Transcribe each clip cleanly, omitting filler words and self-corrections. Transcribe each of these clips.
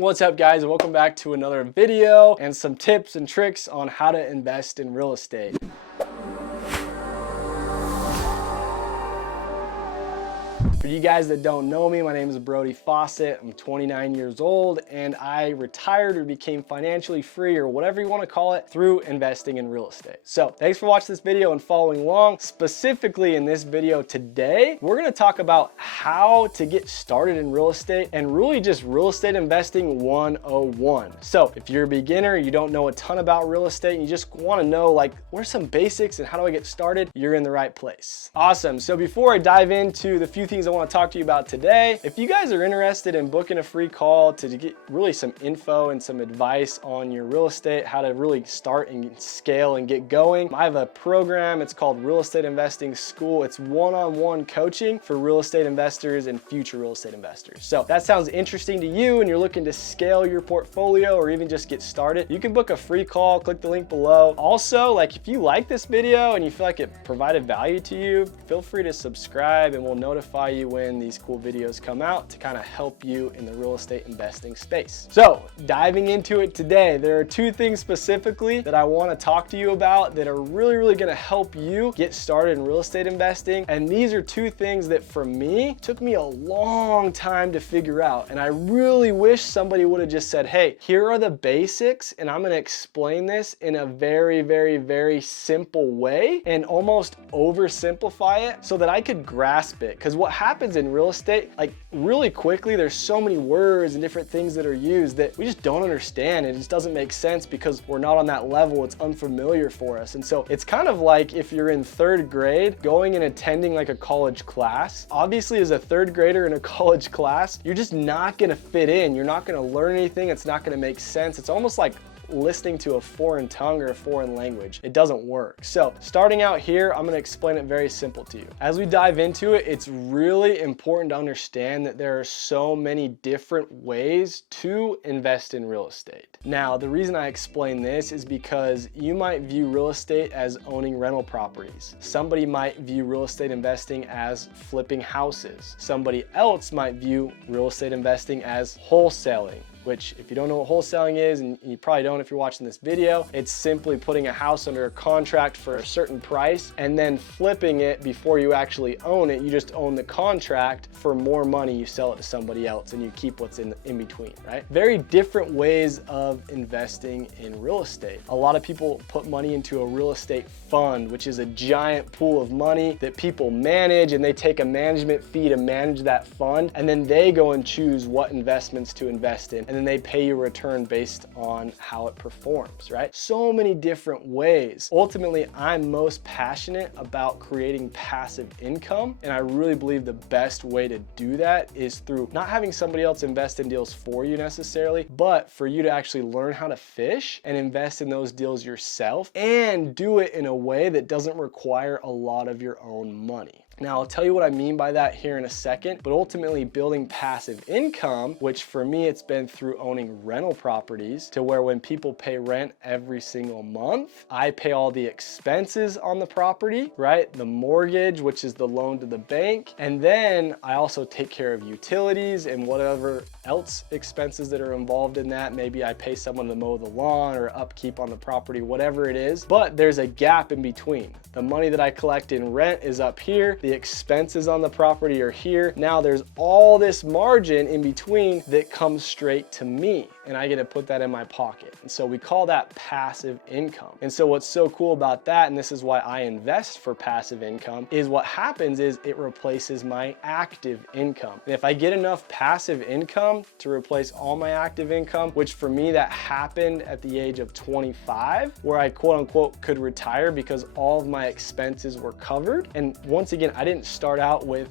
What's up, guys, and welcome back to another video and some tips and tricks on how to invest in real estate. For you guys that don't know me, my name is Brody Fausett. I'm 29 years old and I retired or became financially free, or whatever you want to call it, through investing in real estate. So thanks for watching this video and following along. Specifically in this video today, we're going to talk about how to get started in real estate and really just real estate investing 101. So if you're a beginner, you don't know a ton about real estate, and you just want to know like, what are some basics and how do I get started? You're in the right place. Awesome. So before I dive into the few things I want to talk to you about today, if you guys are interested in booking a free call to get really some info and some advice on your real estate, how to really start and scale and get going, I have a program. It's called Real Estate Investing School. It's one-on-one coaching for real estate investors and future real estate investors. So if that sounds interesting to you and you're looking to scale your portfolio or even just get started, you can book a free call. Click the link below. Also, like, if you like this video and you feel like it provided value to you, feel free to subscribe and we'll notify you when these cool videos come out to kind of help you in the real estate investing space. So diving into it today, there are two things specifically that I want to talk to you about that are really going to help you get started in real estate investing. And these are two things that for me took me a long time to figure out. And I really wish somebody would have just said, hey, here are the basics and I'm going to explain this in a very simple way and almost oversimplify it so that I could grasp it. Because what happens in real estate, like, really quickly, there's so many words and different things that are used that we just don't understand. It just doesn't make sense because we're not on that level. It's unfamiliar for us. And so it's kind of like if you're in third grade going and attending like a college class. Obviously, as a third grader in a college class, you're just not going to fit in. You're not going to learn anything. It's not going to make sense. It's almost like listening to a foreign tongue or a foreign language. It doesn't work. So starting out here, I'm going to explain it very simple to you. As we dive into it, it's really important to understand that there are so many different ways to invest in real estate. Now, the reason I explain this is because you might view real estate as owning rental properties. Somebody might view real estate investing as flipping houses. Somebody else might view real estate investing as wholesaling, which, if you don't know what wholesaling is, and you probably don't if you're watching this video, it's simply putting a house under a contract for a certain price and then flipping it before you actually own it. You just own the contract for more money. You sell it to somebody else and you keep what's in between, right? Very different ways of investing in real estate. A lot of people put money into a real estate fund, which is a giant pool of money that people manage, and they take a management fee to manage that fund, and then they go and choose what investments to invest in. And then they pay you a return based on how it performs, right? So many different ways. Ultimately, I'm most passionate about creating passive income. And I really believe the best way to do that is through not having somebody else invest in deals for you necessarily, but for you to actually learn how to fish and invest in those deals yourself and do it in a way that doesn't require a lot of your own money. Now, I'll tell you what I mean by that here in a second, but ultimately building passive income, which for me, it's been through owning rental properties, to where when people pay rent every single month, I pay all the expenses on the property, right? The mortgage, which is the loan to the bank. And then I also take care of utilities and whatever else expenses that are involved in that. Maybe I pay someone to mow the lawn or upkeep on the property, whatever it is. But there's a gap in between. The money that I collect in rent is up here. The expenses on the property are here. Now there's all this margin in between that comes straight to me, and I get to put that in my pocket. And so we call that passive income. And so what's so cool about that, and this is why I invest for passive income, is what happens is it replaces my active income. And if I get enough passive income to replace all my active income, which for me, that happened at the age of 25, where I quote unquote could retire because all of my expenses were covered. And once again, I didn't start out with,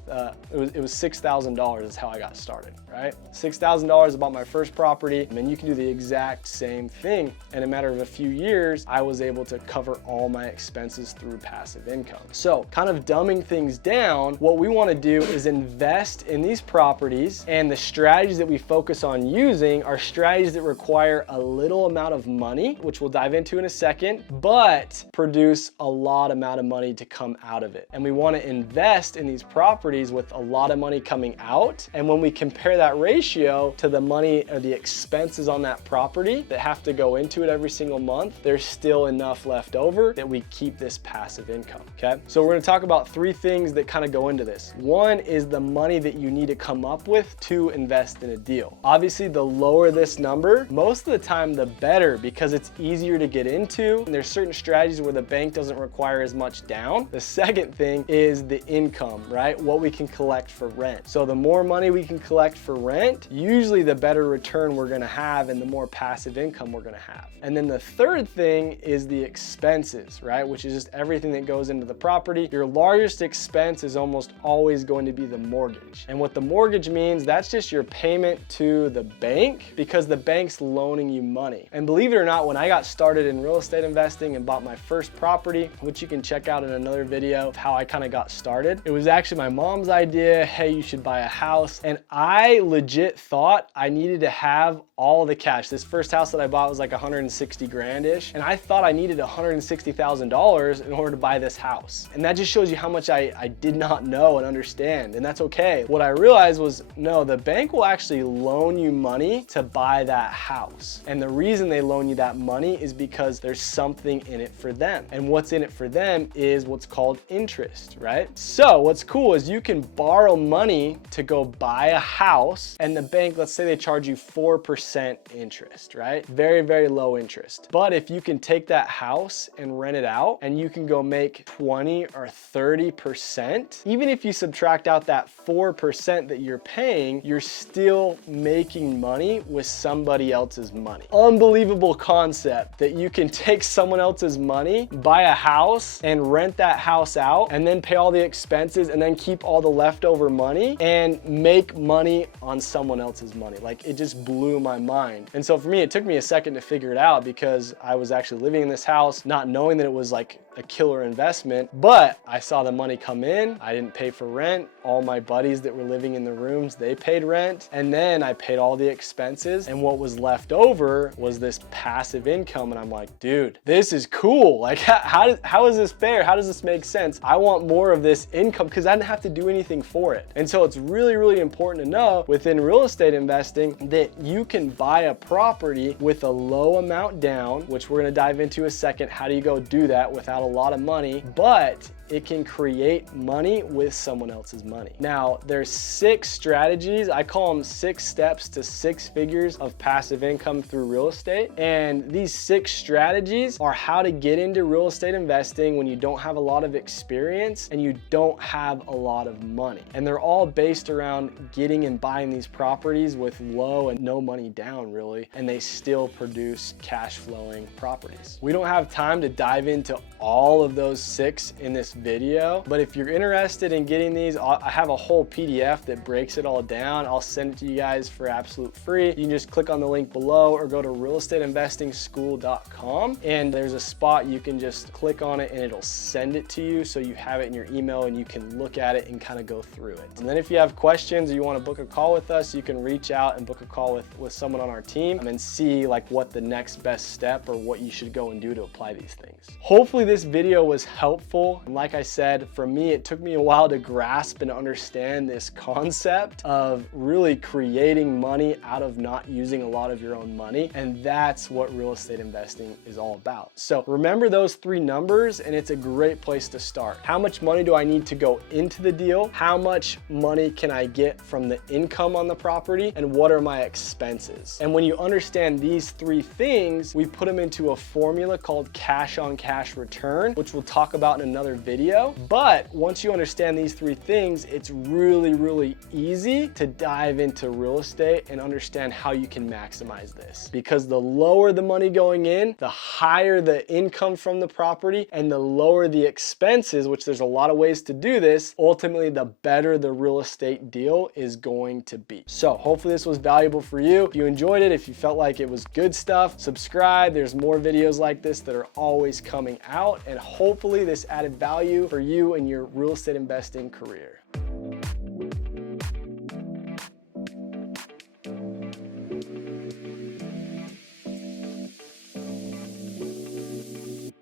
it was $6,000 is how I got started, right? $6,000 about my first property. And then you can do the exact same thing. In a matter of a few years, I was able to cover all my expenses through passive income. So kind of dumbing things down, what we want to do is invest in these properties, and the strategies that we focus on using are strategies that require a little amount of money, which we'll dive into in a second, but produce a lot amount of money to come out of it. And we want to invest in these properties with a lot of money coming out. And when we compare that ratio to the money or the expenses on that property that have to go into it every single month, there's still enough left over that we keep this passive income, okay? So we're gonna talk about 3 things that kind of go into this. One is the money that you need to come up with to invest in a deal. Obviously, the lower this number, most of the time the better, because it's easier to get into, and there's certain strategies where the bank doesn't require as much down. The second thing is the income, right? What we can collect for rent. So the more money we can collect for rent, usually the better return we're gonna have and the more passive income we're gonna have. And then the third thing is the expenses, right? Which is just everything that goes into the property. Your largest expense is almost always going to be the mortgage. And what the mortgage means, that's just your payment to the bank, because the bank's loaning you money. And believe it or not, when I got started in real estate investing and bought my first property, which you can check out in another video of how I kind of got started, it was actually my mom's idea. Hey, you should buy a house. And I legit thought I needed to have all the cash. This first house that I bought was like 160 grand-ish. And I thought I needed $160,000 in order to buy this house. And that just shows you how much I did not know and understand. And that's okay. What I realized was, no, the bank will actually loan you money to buy that house. And the reason they loan you that money is because there's something in it for them. And what's in it for them is what's called interest, right? So what's cool is you can borrow money to go buy a house, and the bank, let's say they charge you 4% interest, right? Very, very low interest. But if you can take that house and rent it out, and you can go make 20 or 30%, even if you subtract out that 4% that you're paying, you're still making money with somebody else's money. Unbelievable concept that you can take someone else's money, buy a house and rent that house out, and then pay all the expenses and then keep all the leftover money and make money on someone else's money. Like, it just blew my mind. And so for me, it took me a second to figure it out, because I was actually living in this house, not knowing that it was like a killer investment, but I saw the money come in. I didn't pay for rent. All my buddies that were living in the rooms, they paid rent. And then I paid all the expenses. And what was left over was this passive income. And I'm like, dude, this is cool. Like, how is this fair? How does this make sense? I want more of this income, because I didn't have to do anything for it. And so it's really, really important to know within real estate investing that you can buy a property with a low amount down, which we're gonna dive into in a second. How do you go do that without a lot of money? But it can create money with someone else's money. Now, there's 6 strategies. I call them 6 steps to 6 figures of passive income through real estate. And these 6 strategies are how to get into real estate investing when you don't have a lot of experience and you don't have a lot of money. And they're all based around getting and buying these properties with low and no money down, really, and they still produce cash flowing properties. We don't have time to dive into all of those 6 in this video, but if you're interested in getting these, I have a whole PDF that breaks it all down. I'll send it to you guys for absolute free. You can just click on the link below or go to realestateinvestingschool.com, and there's a spot you can just click on it and it'll send it to you, so you have it in your email and you can look at it and kind of go through it. And then if you have questions or you want to book a call with us, you can reach out and book a call with someone on our team and see like what the next best step or what you should go and do to apply these things. Hopefully this video was helpful. And like I said, for me, it took me a while to grasp and understand this concept of really creating money out of not using a lot of your own money. And that's what real estate investing is all about. So remember those 3 numbers, and it's a great place to start. How much money do I need to go into the deal? How much money can I get from the income on the property? And what are my expenses? And when you understand these 3 things, we put them into a formula called cash on cash return, which we'll talk about in another video. But once you understand these 3 things, it's really, really easy to dive into real estate and understand how you can maximize this. Because the lower the money going in, the higher the income from the property, and the lower the expenses, which there's a lot of ways to do this, ultimately the better the real estate deal is going to be. So hopefully this was valuable for you. If you enjoyed it, if you felt like it was good stuff, subscribe. There's more videos like this that are always coming out, and hopefully this added value for you in your real estate investing career.